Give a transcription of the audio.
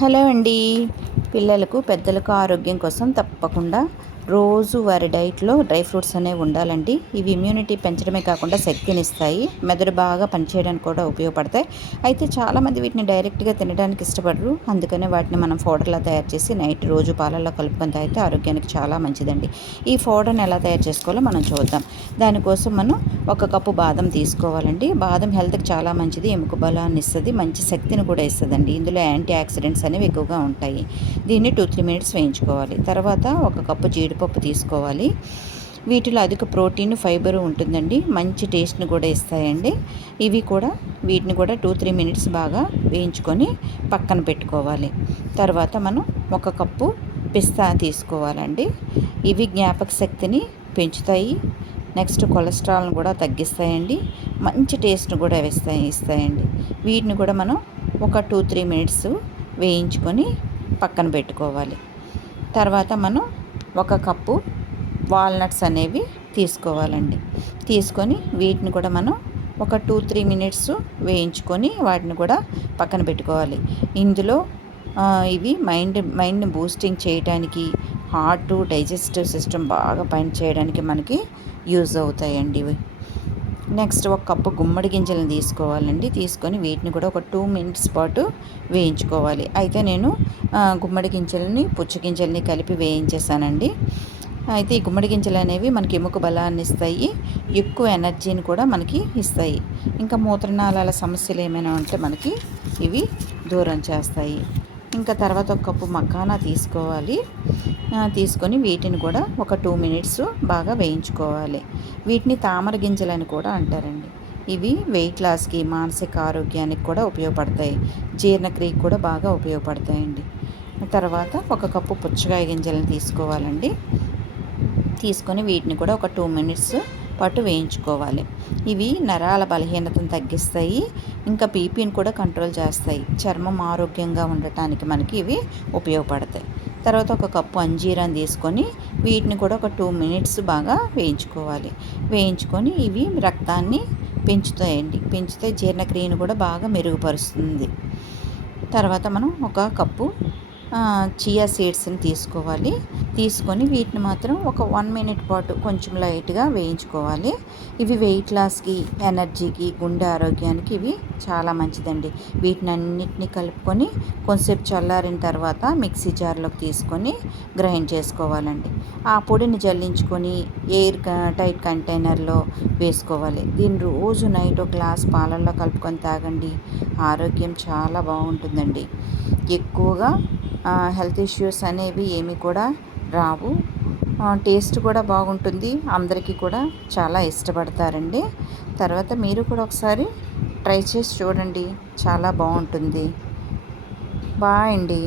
Hello అండి. పిల్లలకు పెద్దలకు ఆరోగ్యం కోసం తప్పకుండా రోజు వారి డైట్లో డ్రై ఫ్రూట్స్ అనేవి ఉండాలండి. ఇవి ఇమ్యూనిటీ పెంచడమే కాకుండా శక్తినిస్తాయి, మెదడు బాగా పనిచేయడానికి కూడా ఉపయోగపడతాయి. అయితే చాలామంది వీటిని డైరెక్ట్గా తినడానికి ఇష్టపడరు. అందుకనే వాటిని మనం పౌడర్లా తయారు చేసి నైట్ రోజు పాలల్లో కలుపుకొని తాగితే ఆరోగ్యానికి చాలా మంచిదండి. ఈ పౌడర్ని ఎలా తయారు చేసుకోవాలో మనం చూద్దాం. దానికోసం మనం 1 కప్పు బాదం తీసుకోవాలండి. బాదం హెల్త్కి చాలా మంచిది, ఎముక బలాన్ని ఇస్తుంది, మంచి శక్తిని కూడా ఇస్తుందండి. ఇందులో యాంటీ ఆక్సిడెంట్స్ అనేవి ఎక్కువగా ఉంటాయి. దీన్ని 2-3 మినిట్స్ వేయించుకోవాలి. తర్వాత 1 కప్పు జీడిపప్పు తీసుకోవాలి. వీటిలో అధిక ప్రోటీన్, ఫైబర్ ఉంటుందండి, మంచి టేస్ట్ని కూడా ఇస్తాయండి. వీటిని కూడా 2-3 మినిట్స్ బాగా వేయించుకొని పక్కన పెట్టుకోవాలి. తర్వాత మనం 1 కప్పు పిస్తా తీసుకోవాలండి. ఇవి జ్ఞాపక శక్తిని పెంచుతాయి, నెక్స్ట్ కొలెస్ట్రాల్ని కూడా తగ్గిస్తాయండి, మంచి టేస్ట్ని కూడా ఇస్తాయండి. వీటిని కూడా మనం ఒక 2-3 మినిట్స్ వేయించుకొని పక్కన పెట్టుకోవాలి. తర్వాత మనం 1 కప్పు వాల్నట్స్ అనేవి తీసుకోవాలండి. తీసుకొని వీటిని కూడా మనం ఒక 2-3 మినిట్స్ వేయించుకొని వాటిని కూడా పక్కన పెట్టుకోవాలి. ఇందులో ఇవి మైండ్ని బూస్టింగ్ చేయడానికి, హార్ట్, డైజెస్టివ్ సిస్టమ్ బాగా పనిచేయడానికి మనకి యూజ్ అవుతాయండి ఇవి. నెక్స్ట్ 1 కప్పు గుమ్మడి గింజలను తీసుకోవాలండి. తీసుకొని వీటిని కూడా ఒక 2 మినిట్స్ పాటు వేయించుకోవాలి. అయితే నేను గుమ్మడి గింజలని, పుచ్చు గింజల్ని కలిపి వేయించేసానండి. అయితే ఈ గుమ్మడి గింజలు అనేవి మనకి ఎముక బలాన్ని ఇస్తాయి, ఎక్కువ ఎనర్జీని కూడా మనకి ఇస్తాయి. ఇంకా మూత్రనాళాల సమస్యలు ఏమైనా ఉంటే మనకి ఇవి దూరం చేస్తాయి. ఇంకా తర్వాత 1 కప్పు మకానా తీసుకోవాలి. తీసుకొని వీటిని కూడా ఒక 2 మినిట్స్ బాగా వేయించుకోవాలి. వీటిని తామర గింజలని కూడా అంటారండి. ఇవి వెయిట్ లాస్కి, మానసిక ఆరోగ్యానికి కూడా ఉపయోగపడతాయి, జీర్ణక్రియకి కూడా బాగా ఉపయోగపడతాయండి. తర్వాత 1 కప్పు పుచ్చకాయ గింజలను తీసుకోవాలండి. తీసుకొని వీటిని కూడా ఒక 2 మినిట్స్ పాటు వేయించుకోవాలి. ఇవి నరాల బలహీనతను తగ్గిస్తాయి, ఇంకా బీపీని కూడా కంట్రోల్ చేస్తాయి, చర్మం ఆరోగ్యంగా ఉండటానికి మనకి ఇవి ఉపయోగపడతాయి. తర్వాత 1 కప్పు అంజీరాన్ని తీసుకొని వీటిని కూడా ఒక 2 మినిట్స్ బాగా వేయించుకోవాలి. వేయించుకొని ఇవి రక్తాన్ని పెంచుతాయి, జీర్ణక్రియను కూడా బాగా మెరుగుపరుస్తుంది. తర్వాత మనం 1 కప్పు చియా సీడ్స్ని తీసుకోవాలి. తీసుకొని వీటిని మాత్రం ఒక 1 మినిట్ పాటు కొంచెం లైట్గా వేయించుకోవాలి. ఇవి వెయిట్ లాస్కి, ఎనర్జీకి, గుండె ఆరోగ్యానికి ఇవి చాలా మంచిదండి. వీటిని అన్నిటిని కలుపుకొని కొంచెంసేపు చల్లారిన తర్వాత మిక్సీ జార్లోకి తీసుకొని గ్రైండ్ చేసుకోవాలండి. ఆ పొడిని జల్లించుకొని ఎయిర్ టైట్ కంటైనర్లో వేసుకోవాలి. దీన్ని రోజు నైట్ ఒక గ్లాస్ పాలల్లో కలుపుకొని తాగండి, ఆరోగ్యం చాలా బాగుంటుందండి. ఎక్కువగా హెల్త్ ఇష్యూస్ అనేవి ఏమి కూడా రావు, టేస్ట్ కూడా బాగుంటుంది, అందరికీ కూడా చాలా ఇష్టపడతారండి. తర్వాత మీరు కూడా ఒకసారి ట్రై చేసి చూడండి, చాలా బాగుంటుంది. బాయ్ అండి.